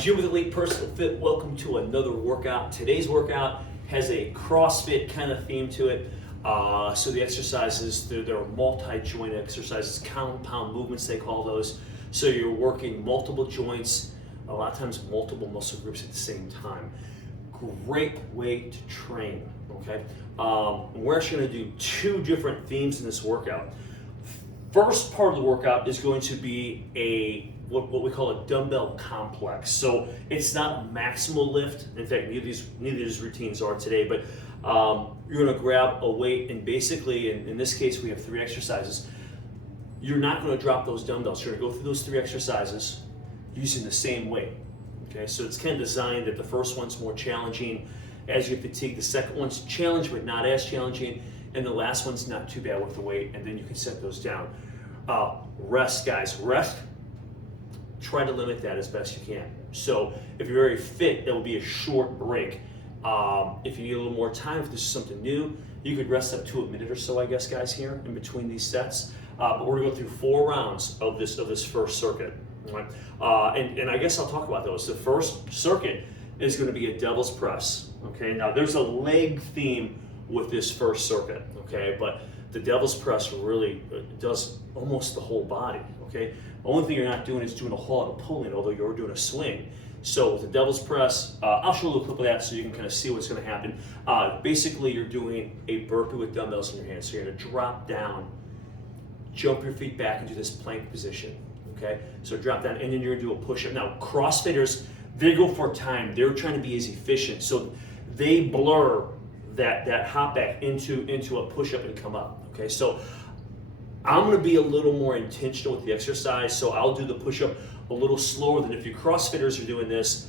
Gym with Elite Personal Fit. Welcome to another workout. Today's workout has a CrossFit kind of theme to it. So the exercises, they're multi-joint exercises, compound movements they call those. So you're working multiple joints, a lot of times multiple muscle groups at the same time. Great way to train, okay? We're actually gonna do two different themes in this workout. First part of the workout is going to be what we call a dumbbell complex. So it's not a maximal lift. In fact, neither of these routines are today, but you're gonna grab a weight and basically, in this case, we have 3 exercises. You're not gonna drop those dumbbells. You're gonna go through those 3 exercises using the same weight. Okay, so it's kind of designed that the first one's more challenging as you fatigue. The second one's challenging, but not as challenging. And the last one's not too bad with the weight, and then you can set those down. Rest, guys, rest. Try to limit that as best you can. So if you're very fit, that will be a short break. If you need a little more time, if this is something new, you could rest up to a minute or so, I guess, guys, here in between these sets. But we're gonna go through 4 rounds of this first circuit. Right? And I guess I'll talk about those. The first circuit is gonna be a devil's press. Okay, now there's a leg theme with this first circuit, okay? But the devil's press really does almost the whole body, okay? The only thing you're not doing is doing a whole lot of pulling, although you're doing a swing. So with the devil's press, I'll show a little clip of that so you can kind of see what's gonna happen. Basically, you're doing a burpee with dumbbells in your hands. So you're gonna drop down, jump your feet back into this plank position, okay? So drop down, and then you're gonna do a push-up. Now, CrossFitters, they go for time. They're trying to be as efficient. So they blur that hop back into a push-up and come up, okay? So I'm gonna be a little more intentional with the exercise, so I'll do the push-up a little slower than if you CrossFitters are doing this,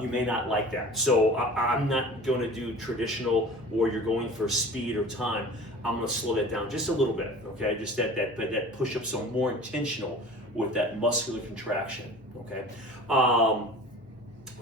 you may not like that. So I'm not gonna do traditional or you're going for speed or time. I'm gonna slow that down just a little bit, okay? Just that push-up, so more intentional with that muscular contraction, okay?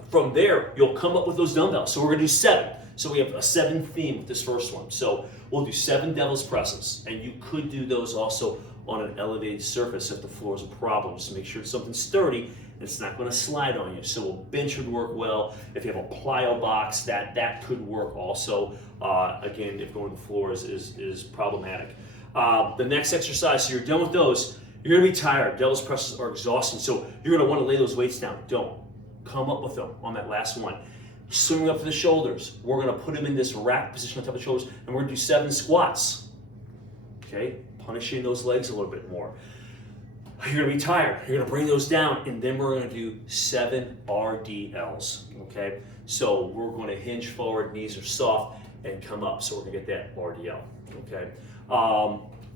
From there, you'll come up with those dumbbells. So we're gonna do 7. So we have a 7 theme with this first one. So we'll do 7 devil's presses, and you could do those also on an elevated surface if the floor is a problem. Just make sure it's something sturdy and it's not gonna slide on you. So a bench would work well. If you have a plyo box, that could work also. Again, if going to the floor is problematic. The next exercise, so you're done with those, you're gonna be tired. Devil's presses are exhausting, so you're gonna wanna lay those weights down. Don't. Come up with them on that last one. Swing up to the shoulders. We're gonna put them in this rack position on top of the shoulders, and we're gonna do 7 squats. Okay, punishing those legs a little bit more. You're gonna be tired. You're gonna bring those down, and then we're gonna do 7 RDLs. Okay, so we're gonna hinge forward, knees are soft, and come up. So we're gonna get that RDL. Okay.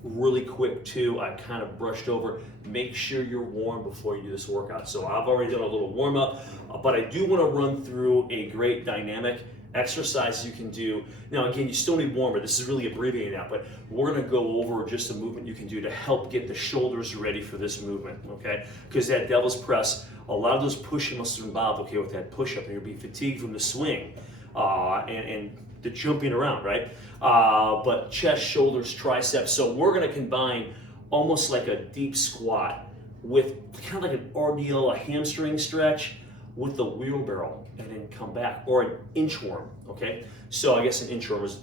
Really quick too, I kind of brushed over, make sure you're warm before you do this workout. So I've already done a little warm up, but I do want to run through a great dynamic exercise you can do. Now again, you still need warmer, this is really abbreviated out, but we're going to go over just a movement you can do to help get the shoulders ready for this movement, okay? Because that devil's press, a lot of those pushing muscles are involved, okay, with that push-up, and you'll be fatigued from the swing and the jumping around, right? But chest, shoulders, triceps. So we're gonna combine almost like a deep squat with kind of like an RDL, a hamstring stretch with the wheelbarrow, and then come back, or an inchworm, okay? So I guess an inchworm is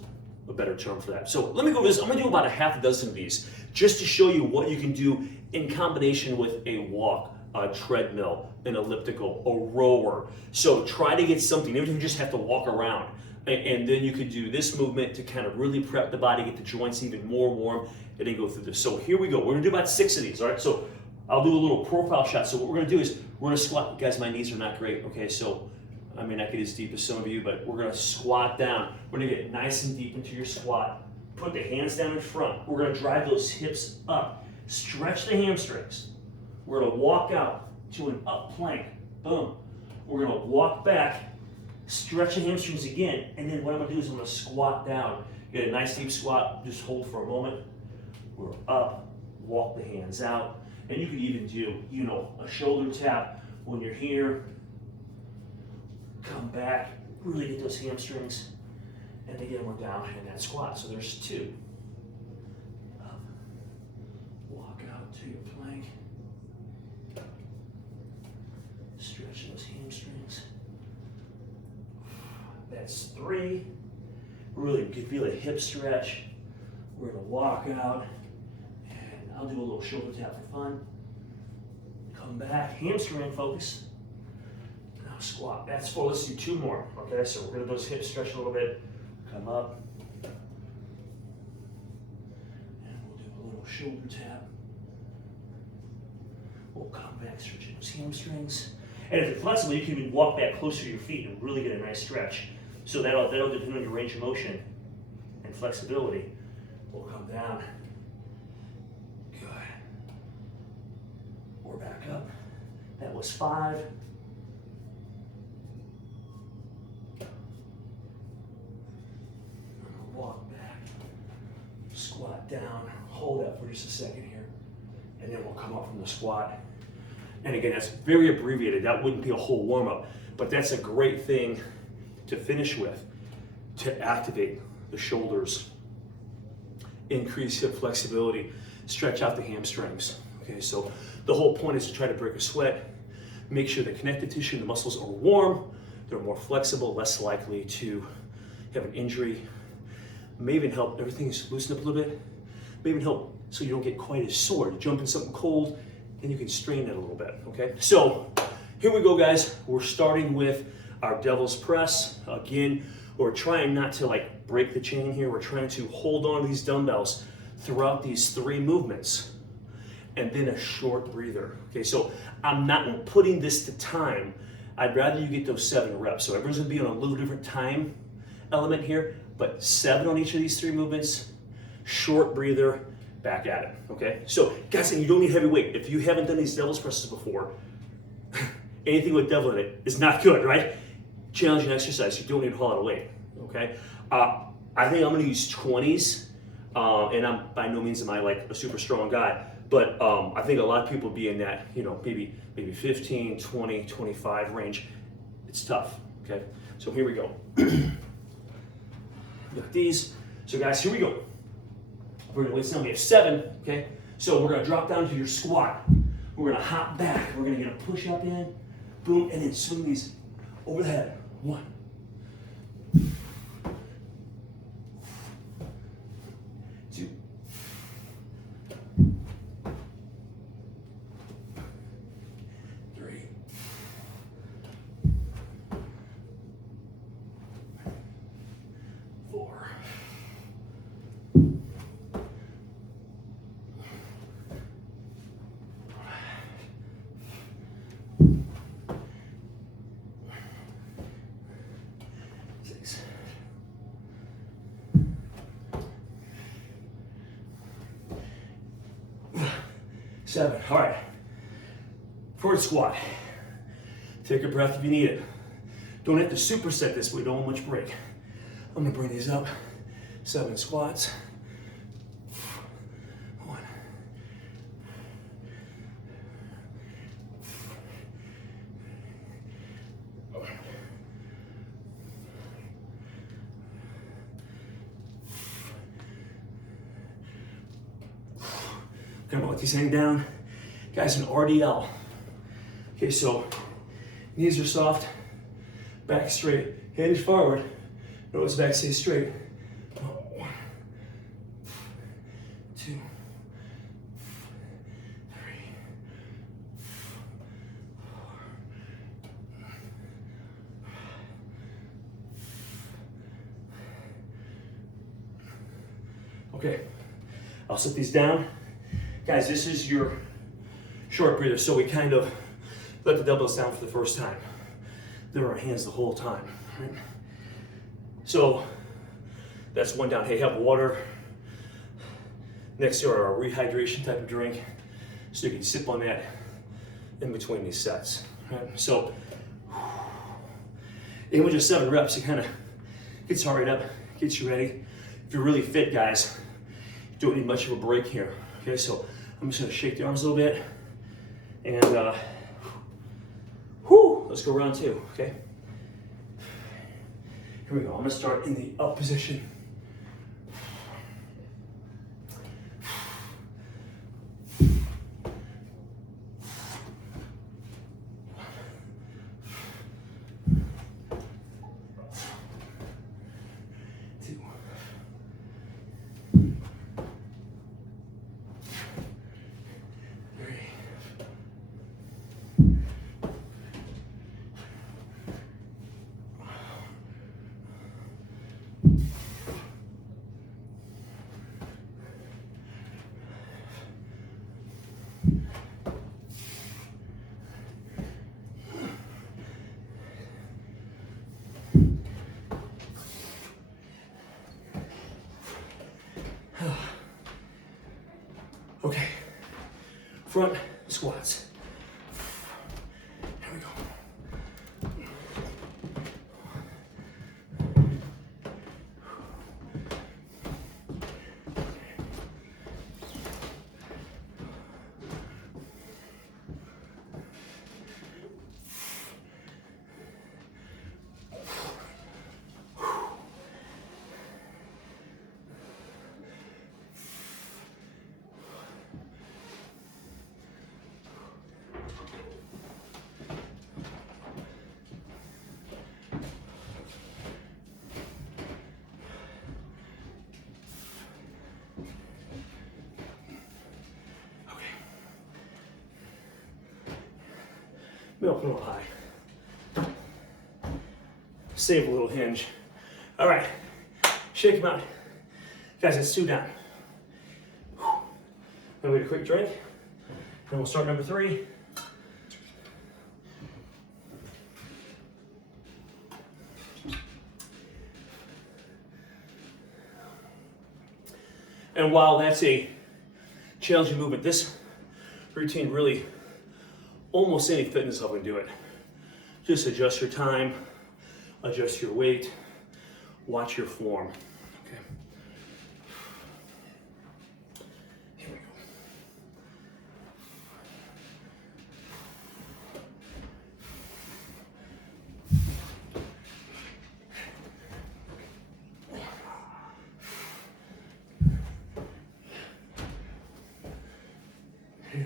a better term for that. So let me go over this. I'm gonna do about a half a dozen of these just to show you what you can do in combination with a walk, a treadmill, an elliptical, a rower. So try to get something, even if you just have to walk around. And then you could do this movement to kind of really prep the body, get the joints even more warm, and then go through this. So here we go. We're gonna do about 6 of these, all right? So I'll do a little profile shot. So what we're gonna do is we're gonna squat. Guys, my knees are not great, okay? So I may not get as deep as some of you, but we're gonna squat down. We're gonna get nice and deep into your squat. Put the hands down in front. We're gonna drive those hips up. Stretch the hamstrings. We're gonna walk out to an up plank. Boom. We're gonna walk back, stretch the hamstrings again, and then what I'm gonna do is I'm gonna squat down. Get a nice deep squat, just hold for a moment. We're up, walk the hands out, and you can even do, a shoulder tap when you're here. Come back, really get those hamstrings, and again we're down in that squat. So there's 2. Up, walk out to your plank, stretch stretching those hamstrings. That's 3. Really, you can feel a hip stretch. We're gonna walk out, and I'll do a little shoulder tap for fun. Come back, hamstring focus. Now squat, that's 4, let's do 2 more, okay? So we're gonna do those hips stretch a little bit, come up, and we'll do a little shoulder tap. We'll come back, stretching those hamstrings. And if you're flexible, you can even walk back closer to your feet and really get a nice stretch. So that'll depend on your range of motion and flexibility. We'll come down. Good. We're back up. That was 5. Walk back. Squat down. Hold that for just a second here. And then we'll come up from the squat. And again, that's very abbreviated. That wouldn't be a whole warm-up, but that's a great thing to finish with, to activate the shoulders, increase hip flexibility, stretch out the hamstrings. Okay, so the whole point is to try to break a sweat, make sure the connective tissue and the muscles are warm, they're more flexible, less likely to have an injury. May even help everything's loosen up a little bit, may even help so you don't get quite as sore. You jump in something cold, and you can strain it a little bit, okay? So here we go, guys. We're starting with our devil's press. Again, we're trying not to like break the chain here. We're trying to hold on to these dumbbells throughout these 3 movements, and then a short breather. Okay, so I'm not putting this to time. I'd rather you get those 7 reps. So everyone's gonna be on a little different time element here, but 7 on each of these 3 movements, short breather, back at it, okay? So guys, and you don't need heavy weight. If you haven't done these devil's presses before, anything with devil in it is not good, right? Challenging exercise, you don't need a whole lot of weight, okay? I think I'm gonna use 20s, and I'm by no means am I like a super strong guy, but I think a lot of people be in that, you know, maybe 15, 20, 25 range. It's tough, okay? So here we go. Got these. So guys, here we go. We're gonna listen, we have 7, okay? So we're gonna drop down to your squat. We're gonna hop back. We're gonna get a push up in, boom, and then swing these over the head. 1, 2, 3, 4. 6. 7. All right. Forward squat. Take a breath if you need it. Don't have to superset this, but we don't want much break. I'm gonna bring these up. 7 squats. 1. 'Gonna let these hang down. Guys, an RDL. Okay, so knees are soft, back straight, hinge forward. Notice back stays straight. 1, 2, 3, 4. Okay, I'll set these down. Guys, this is your short breather, so we kind of let the dumbbells down for the first time. They're our hands the whole time, right? So that's 1 down. Hey, have water next to our rehydration type of drink, so you can sip on that in between these sets, right? So even with just 7 reps, it kind of gets your heart rate up, gets you ready. If you're really fit, guys, you don't need much of a break here. Okay, so I'm just gonna shake the arms a little bit, and let's go round 2, okay? Here we go, I'm gonna start in the up position. front squats. Here we go. Maybe I'll put a little high. Save a little hinge. All right, shake them out. Guys, it's 2 down. Then we get a quick drink, and we'll start number 3. And while that's a challenging movement, this routine really, almost any fitness level can do it. Just adjust your time, adjust your weight, watch your form. Okay. Here we go. Yeah.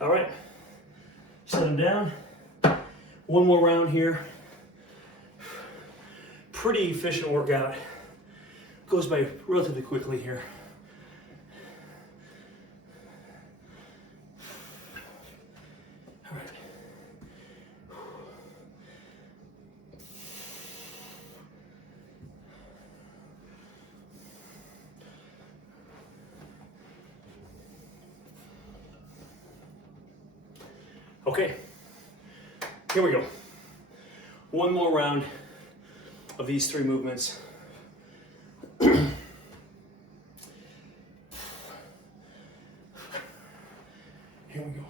All right, set them down. One more round here. Pretty efficient workout. Goes by relatively quickly here. All right. Okay, here we go. One more round of these 3 movements. Here we go.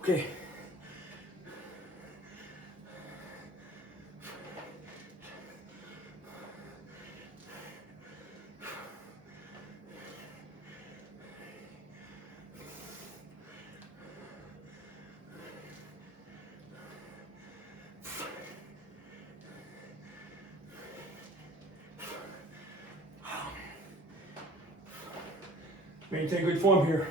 Okay. Maintain good form here.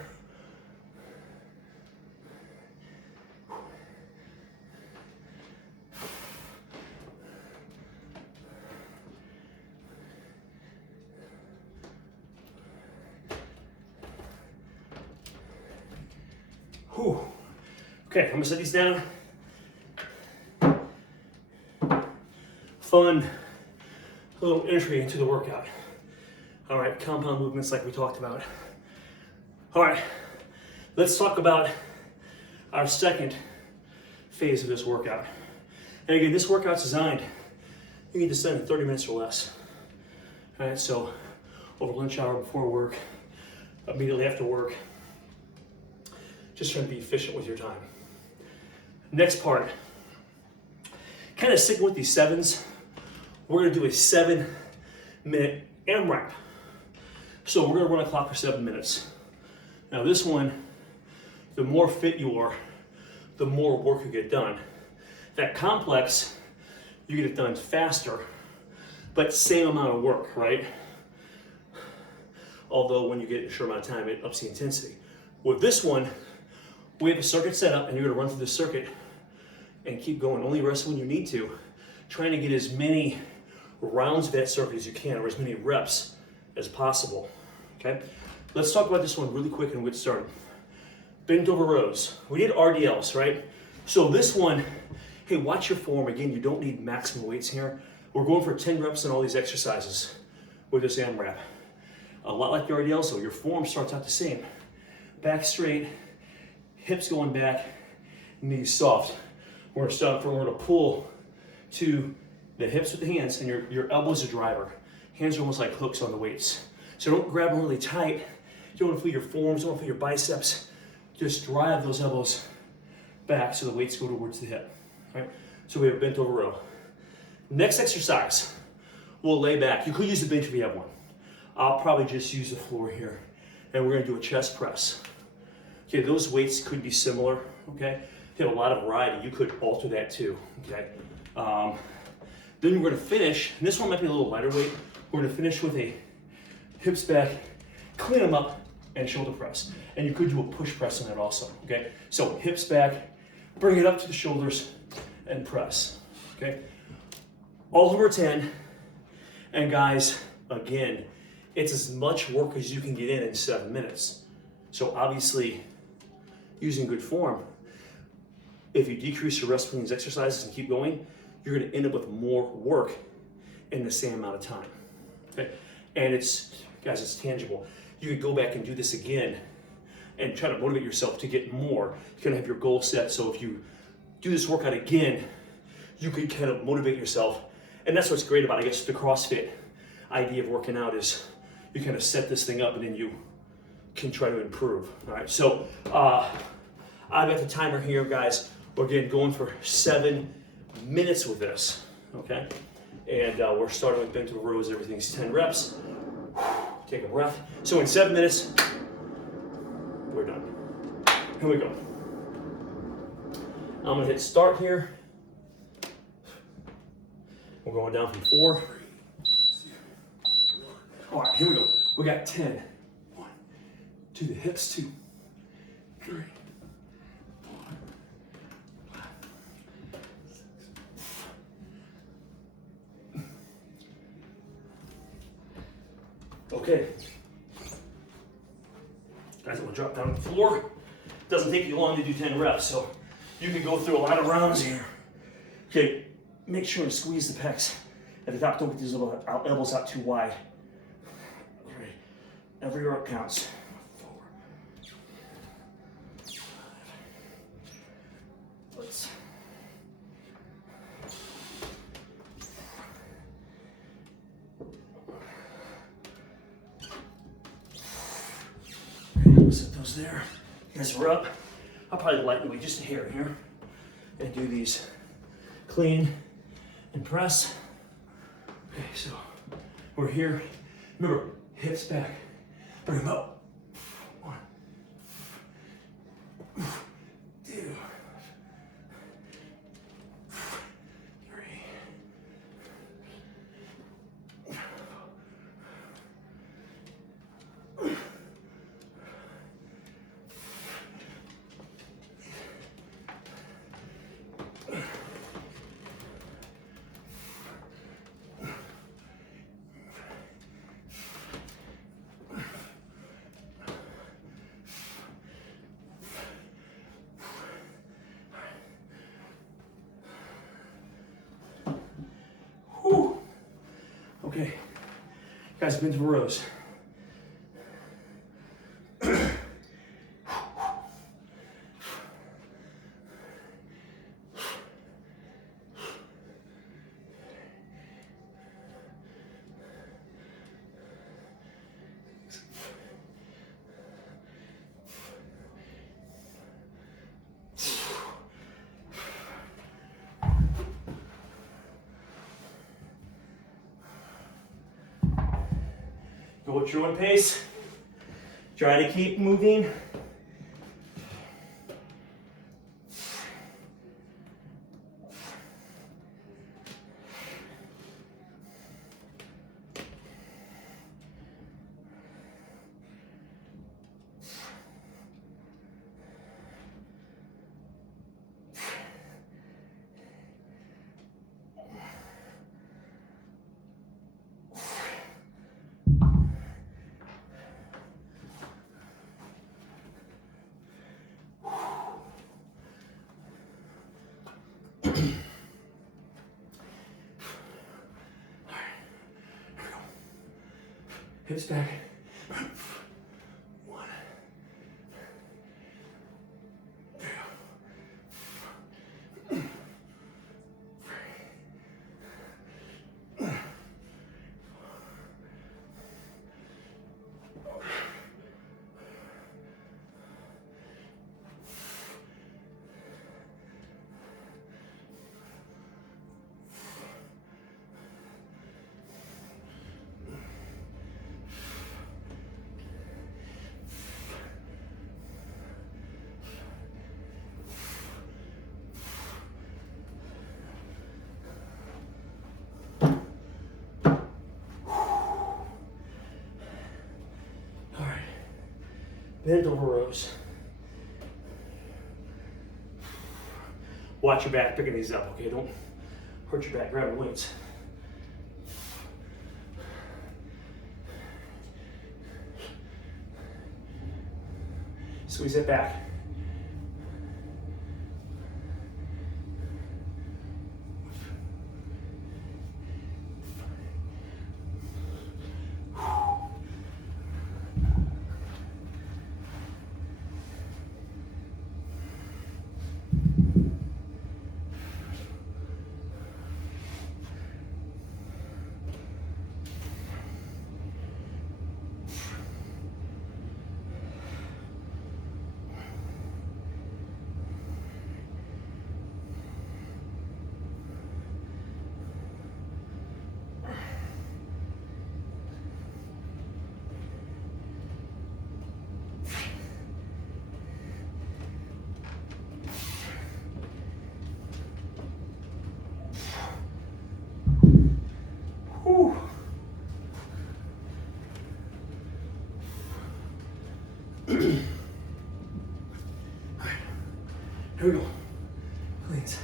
Whew. Okay, I'm gonna set these down. Fun little entry into the workout. All right, compound movements like we talked about. All right, let's talk about our second phase of this workout. And again, this workout's designed, you need to spend 30 minutes or less. All right, so over lunch hour, before work, immediately after work, just trying to be efficient with your time. Next part, kind of sticking with these sevens, we're gonna do a 7-minute AMRAP. So we're gonna run a clock for 7 minutes. Now this one, the more fit you are, the more work you get done. That complex, you get it done faster, but same amount of work, right? Although when you get a short amount of time, it ups the intensity. With this one, we have a circuit set up and you're gonna run through the circuit and keep going. Only rest when you need to. Trying to get as many rounds of that circuit as you can, or as many reps as possible, okay? Let's talk about this one really quick and we'll get started. Bent over rows. We did RDLs, right? So this one, hey, watch your form. Again, you don't need maximum weights here. We're going for 10 reps on all these exercises with this AMRAP. A lot like the RDL, so your form starts out the same. Back straight, hips going back, knees soft. We're gonna start from, we're gonna pull to the hips with the hands, and your elbows are driver. Hands are almost like hooks on the weights. So don't grab them really tight. You don't wanna feel your forearms, don't wanna feel your biceps. Just drive those elbows back so the weights go towards the hip, right? So we have a bent over row. Next exercise, we'll lay back. You could use the bench if you have one. I'll probably just use the floor here. And we're gonna do a chest press. Okay, those weights could be similar, okay? If you have a lot of variety, you could alter that too, okay? Then we're gonna finish, and this one might be a little lighter weight. We're gonna finish with a hips back, clean them up, and shoulder press. And you could do a push press on that also, okay? So hips back, bring it up to the shoulders, and press, okay? All over 10, and guys, again, it's as much work as you can get in 7 minutes. So obviously, using good form, if you decrease your rest between these exercises and keep going, you're gonna end up with more work in the same amount of time, okay? And it's, guys, it's tangible. You could go back and do this again and try to motivate yourself to get more. You're gonna have your goal set, so if you do this workout again, you can kind of motivate yourself. And that's what's great about, I guess, the CrossFit idea of working out is you kind of set this thing up and then you can try to improve, all right? So I've got the timer here, guys. We're again going for 7 minutes with this, okay? And we're starting with bent over rows. Everything's 10 reps. Take a breath. So in 7 minutes, we're done. Here we go. I'm gonna hit start here. We're going down from 4. All right, here we go. We got 10. 1, to the hips, 2, 3, 4, 5, 6. Okay. Guys, we'll drop down to the floor. Doesn't take you long to do 10 reps, so you can go through a lot of rounds here. Okay, make sure to squeeze the pecs at the top. Don't get these little elbows out too wide. Okay, every rep counts. 4, 5, 6. Okay, set those there. You guys are up. I'll probably lighten weight just a hair here and do these clean and press. Okay, so we're here. Remember, hips back. Bring them up. 1, 2, 3, 4, Okay, guys, bend over rows. Go at your own pace. Try to keep moving. Hips back. One. Bend over rows. Watch your back picking these up, okay? Don't hurt your back, grab the weights. Squeeze it back. Here we go. Cleans.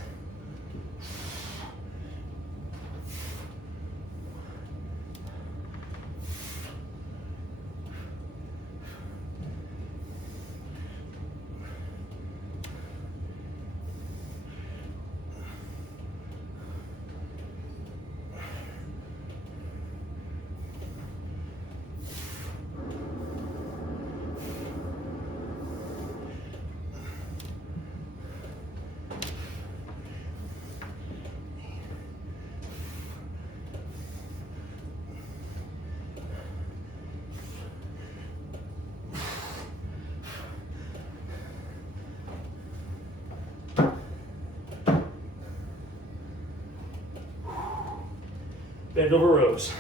Bend over rows.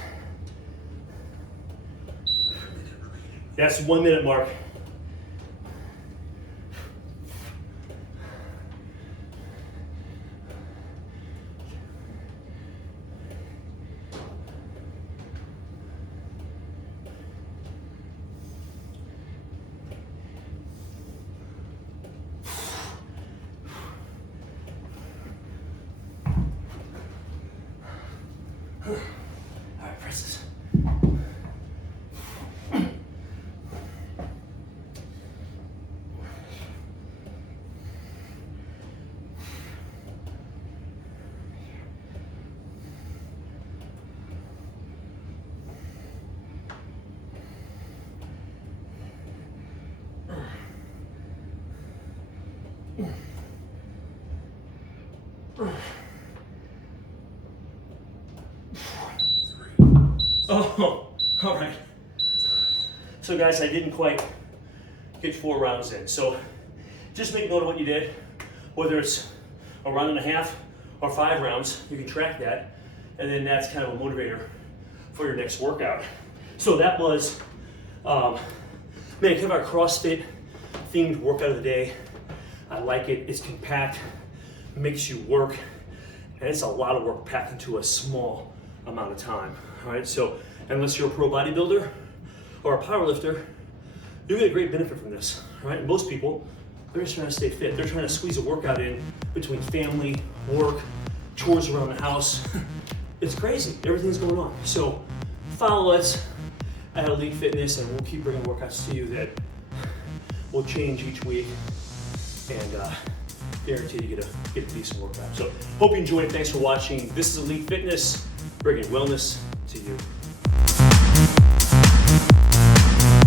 That's 1 minute mark. All right, presses. Oh, all right. So guys, I didn't quite get 4 rounds in. So just make note of what you did, whether it's a round and a half or 5 rounds, you can track that. And then that's kind of a motivator for your next workout. So that was, man, kind of our CrossFit themed workout of the day. I like it, it's compact, makes you work, and it's a lot of work packed into a small amount of time. All right, so unless you're a pro bodybuilder or a powerlifter, you get a great benefit from this. All right, most people, they're just trying to stay fit. They're trying to squeeze a workout in between family, work, chores around the house. It's crazy, everything's going on. So follow us at Elite Fitness, and we'll keep bringing workouts to you that will change each week, and guarantee you get a decent workout. So hope you enjoyed it. Thanks for watching. This is Elite Fitness, bringing wellness to you.